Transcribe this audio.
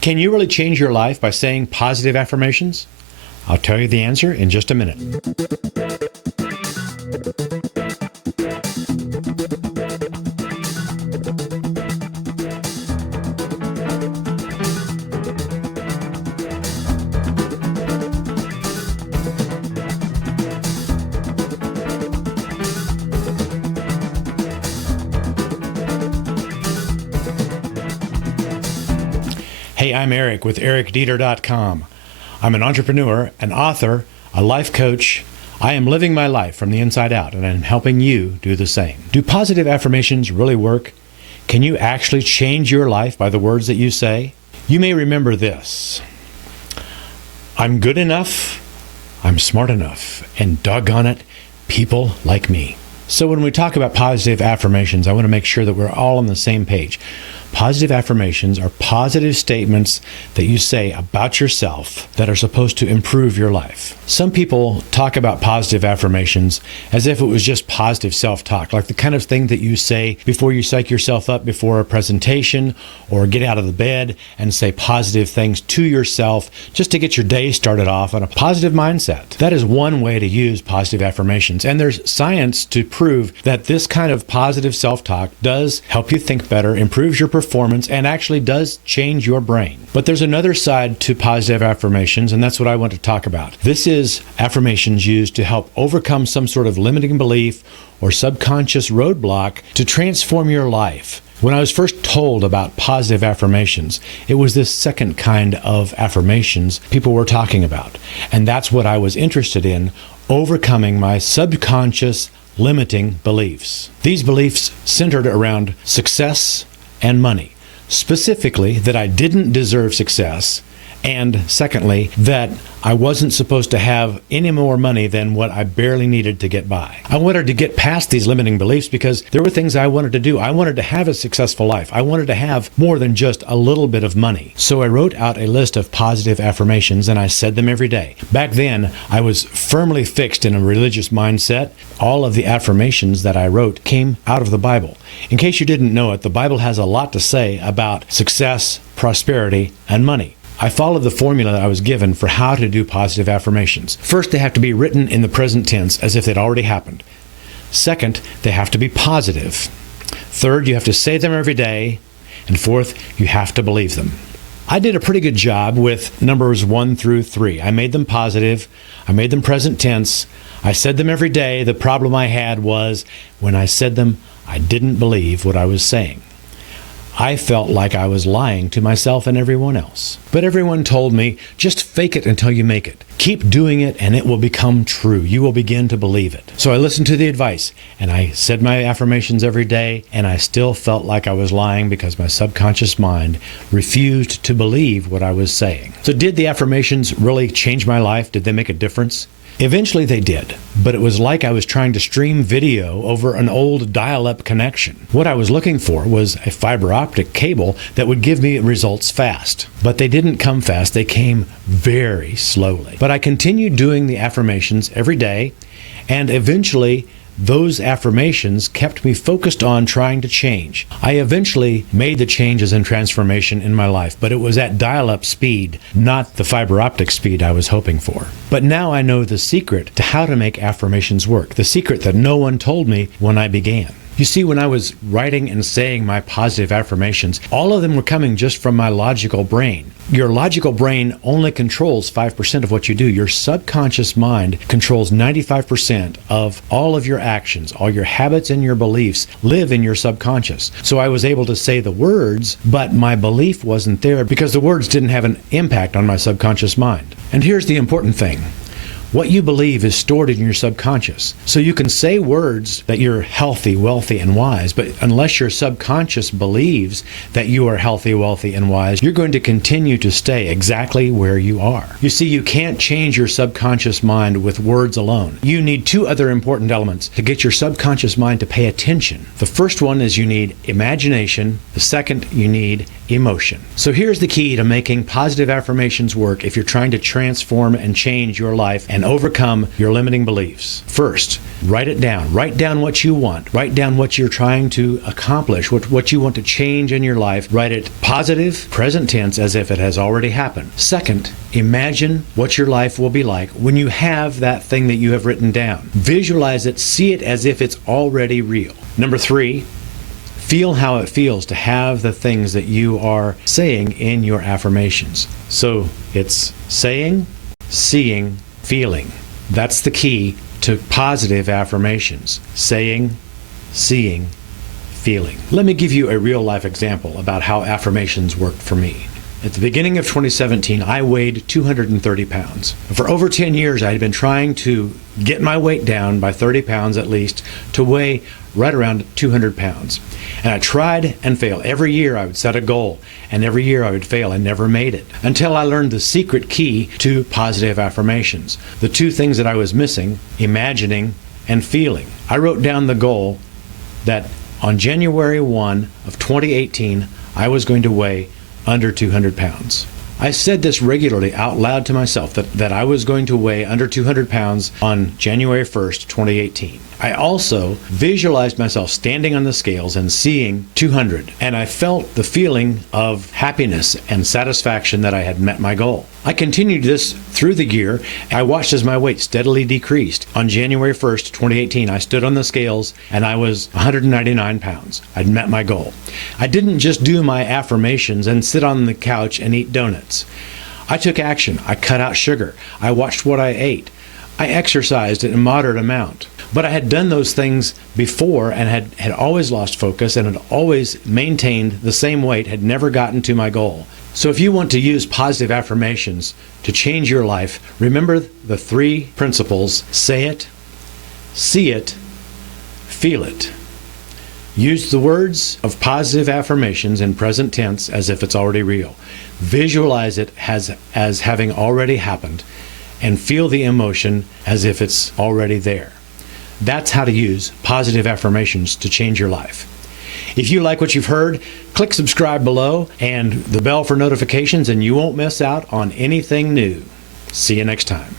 Can you really change your life by saying positive affirmations? I'll tell you the answer in just a minute. Hey, I'm Eric with ericdieter.com. I'm an entrepreneur, an author, a life coach. I am living my life from the inside out, and I'm helping you do the same. Do positive affirmations really work? Can you actually change your life by the words that you say? You may remember this. I'm good enough, I'm smart enough, and doggone it, people like me. So when we talk about positive affirmations, I want to make sure that we're all on the same page. Positive affirmations are positive statements that you say about yourself that are supposed to improve your life. Some people talk about positive affirmations as if it was just positive self-talk, like the kind of thing that you say before you psych yourself up before a presentation or get out of the bed and say positive things to yourself just to get your day started off on a positive mindset. That is one way to use positive affirmations, and there's science to prove that this kind of positive self-talk does help you think better, improves your performance, and actually does change your brain. But there's another side to positive affirmations, and that's what I want to talk about. This is affirmations used to help overcome some sort of limiting belief or subconscious roadblock to transform your life. When I was first told about positive affirmations, it was this second kind of affirmations people were talking about. And that's what I was interested in, overcoming my subconscious limiting beliefs. These beliefs centered around success and money. Specifically, that I didn't deserve success, and secondly, that I wasn't supposed to have any more money than what I barely needed to get by. I wanted to get past these limiting beliefs because there were things I wanted to do. I wanted to have a successful life. I wanted to have more than just a little bit of money. So I wrote out a list of positive affirmations and I said them every day. Back then, I was firmly fixed in a religious mindset. All of the affirmations that I wrote came out of the Bible. In case you didn't know it, the Bible has a lot to say about success, prosperity, and money. I followed the formula that I was given for how to do positive affirmations. First, they have to be written in the present tense as if they'd already happened. Second, they have to be positive. Third, you have to say them every day. And fourth, you have to believe them. I did a pretty good job with numbers 1 through 3. I made them positive. I made them present tense. I said them every day. The problem I had was when I said them, I didn't believe what I was saying. I felt like I was lying to myself and everyone else. But everyone told me, just fake it until you make it. Keep doing it and it will become true. You will begin to believe it. So I listened to the advice and I said my affirmations every day, and I still felt like I was lying because my subconscious mind refused to believe what I was saying. So did the affirmations really change my life? Did they make a difference? Eventually they did, but it was like I was trying to stream video over an old dial-up connection. What I was looking for was a fiber optic cable that would give me results fast. But they didn't come fast, they came very slowly. But I continued doing the affirmations every day, and eventually those affirmations kept me focused on trying to change. I eventually made the changes and transformation in my life, but it was at dial-up speed, not the fiber optic speed I was hoping for. But now I know the secret to how to make affirmations work, the secret that no one told me when I began. You see, when I was writing and saying my positive affirmations, all of them were coming just from my logical brain. Your logical brain only controls 5% of what you do. Your subconscious mind controls 95% of all of your actions. All your habits and your beliefs live in your subconscious. So I was able to say the words, but my belief wasn't there because the words didn't have an impact on my subconscious mind. And here's the important thing. What you believe is stored in your subconscious. So you can say words that you're healthy, wealthy, and wise, but unless your subconscious believes that you are healthy, wealthy, and wise, you're going to continue to stay exactly where you are. You see, you can't change your subconscious mind with words alone. You need two other important elements to get your subconscious mind to pay attention. The first one is you need imagination. The second, you need emotion. So here's the key to making positive affirmations work if you're trying to transform and change your life and overcome your limiting beliefs. First, write it down. Write down what you want. Write down what you're trying to accomplish, what you want to change in your life. Write it positive, present tense, as if it has already happened. Second, imagine what your life will be like when you have that thing that you have written down. Visualize it, see it as if it's already real. Number 3, feel how it feels to have the things that you are saying in your affirmations. So it's saying, seeing, feeling. That's the key to positive affirmations. Saying, seeing, feeling. Let me give you a real life example about how affirmations worked for me. At the beginning of 2017, I weighed 230 pounds. For over 10 years, I had been trying to get my weight down by 30 pounds at least to weigh right around 200 pounds. And I tried and failed. Every year I would set a goal, and every year I would fail and never made it. Until I learned the secret key to positive affirmations. The two things that I was missing, imagining and feeling. I wrote down the goal that on January 1 of 2018, I was going to weigh under 200 pounds. I said this regularly out loud to myself that I was going to weigh under 200 pounds on January 1st, 2018. I also visualized myself standing on the scales and seeing 200, and I felt the feeling of happiness and satisfaction that I had met my goal. I continued this through the year. I watched as my weight steadily decreased. On January 1st, 2018, I stood on the scales and I was 199 pounds. I'd met my goal. I didn't just do my affirmations and sit on the couch and eat donuts. I took action. I cut out sugar. I watched what I ate. I exercised in a moderate amount. But I had done those things before and had always lost focus and had always maintained the same weight, had never gotten to my goal. So if you want to use positive affirmations to change your life, remember the 3 principles: say it, see it, feel it. Use the words of positive affirmations in present tense as if it's already real. Visualize it as having already happened, and feel the emotion as if it's already there. That's how to use positive affirmations to change your life. If you like what you've heard, click subscribe below and the bell for notifications, and you won't miss out on anything new. See you next time.